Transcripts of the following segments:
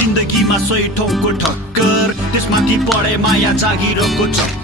जिन्दगीमा सही ठाउँको ठक्कर त्यसमाथि पढे माया जागिरको चक्कर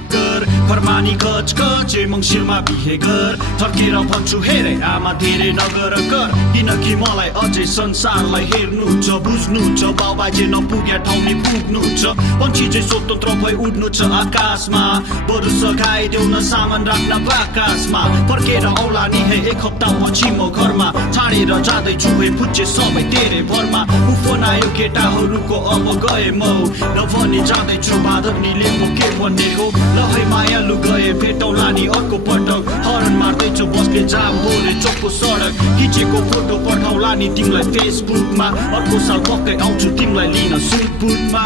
घरमानी गच गचे मङ्सिरमा बिहे गर थर्केर भन्छु हेरे आमा धेरै नगर कर किनकि मलाई अझै संसारलाई हेर्नु छ बुझ्नु छ बाउबाजे नपुग्या ठाउँ नि पुग्नु छ पन्छी चाहिँ स्वतन्त्र भई उड्नु छ आकाशमा बरु सघाइदेऊ न सामान राख्न बाकासमा फर्केर औला नि हे एक हप्ता पछि म घरमा छाडेर जाँदैछु हे फुच्चे सबै तेरे भरमा उफोन आयो केटाहरूको अब गए मौ नभनी जाँदैछु बाँदरनीले म के भन्ने हो ल है मायालु गए भेटौला नि अर्को पटक हरन मार्दैछु बसले जाम बोले चोकको सडक खिचेको फोटो पठाउला नि तिमीलाई फेसबुकमा अर्को साल पक्कै आउँछु तिमीलाई लिन सुटबुटमा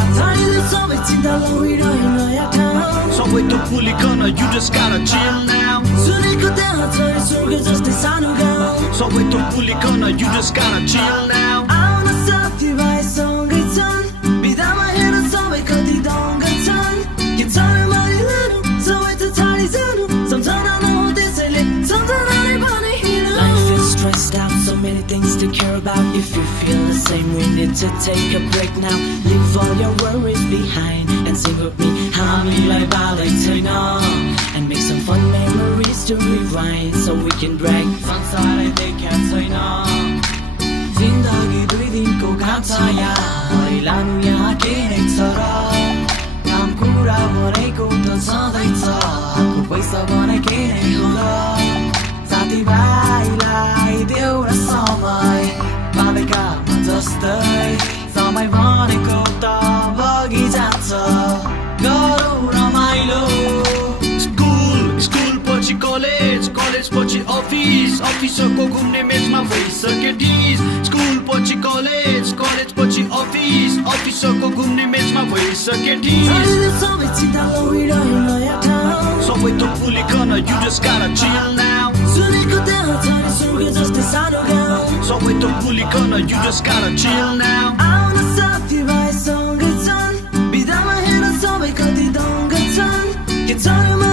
सबै त भुलिकन you just gotta chill now सबै त भुलिकन you just gotta chill now So many things to care about. If you feel the same, we need to take a break now. Leave all your worries behind and sing with me. Hami lai balai chaina and make some fun memories to rewind so we can brag. Sansarai dekha chaina zindagi dui dinko काम छ यहाँ मरि लानु यहाँ के नै छ र काम कुरा भनेको त सधैँ छ पैसा भने के नै हो र साथीभाइलाई देऊ न समय बाबेकामा जस्तै समय भनेको त बगी जान्छ गरौँ रमाइलो स्कुल पछि कलेज पछि अफिसको घुम्ने मेचमा भइसके डिस स्कुल पछि कलेज पछि अफिसको घुम्ने मेचमा भइसके डिस सबै त भुलिकन you just gotta chill now सबै त भुलिकन you just gotta chill now बिदामा हेर सबै कति दङ्ग छन् के छ